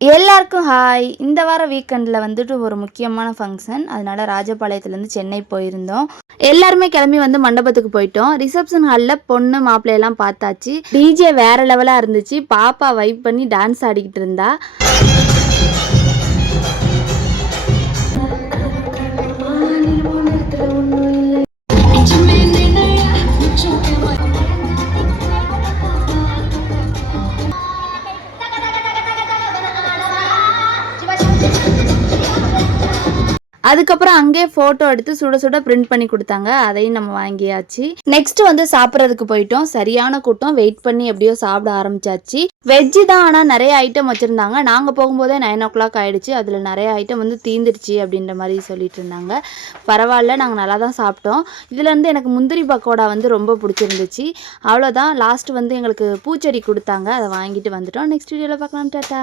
எல்லாருக்கும் ஹாய். இந்த வார வீக்கெண்டில் வந்துட்டு ஒரு முக்கியமான ஃபங்க்ஷன். அதனால ராஜபாளையத்துலேருந்து சென்னை போயிருந்தோம். எல்லாருமே கிளம்பி வந்து மண்டபத்துக்கு போயிட்டோம். ரிசப்ஷன் ஹாலில் பொண்ணு மாப்பிள்ளையெல்லாம் பார்த்தாச்சு. டிஜே வேற லெவலாக இருந்துச்சு. பாப்பா வைப் பண்ணி டான்ஸ் ஆடிக்கிட்டு இருந்தா. அதுக்கப்புறம் அங்கே ஃபோட்டோ எடுத்து சுட சுட பிரிண்ட் பண்ணி கொடுத்தாங்க. அதையும் நம்ம வாங்கியாச்சு. நெக்ஸ்ட் வந்து சாப்பிட்றதுக்கு போயிட்டோம். சரியான கூட்டம். வெயிட் பண்ணி எப்படியோ சாப்பிட ஆரம்பிச்சாச்சு. வெஜ்ஜு தான், ஆனால் நிறைய ஐட்டம் வச்சுருந்தாங்க. நாங்கள் போகும்போதே 9 o'clock ஆகிடுச்சு. அதில் நிறைய ஐட்டம் வந்து தீந்துருச்சு அப்படின்ற மாதிரி சொல்லிட்டு இருந்தாங்க. பரவாயில்ல, நாங்கள் நல்லா தான் சாப்பிட்டோம். இதுலேருந்து எனக்கு முந்திரி பக்கோடா வந்து ரொம்ப பிடிச்சிருந்துச்சு. அவ்வளோதான். லாஸ்ட் வந்து எங்களுக்கு பூச்செடி கொடுத்தாங்க. அதை வாங்கிட்டு வந்துட்டோம். நெக்ஸ்ட் வீடியோவில் பார்க்கலாம். டாட்டா.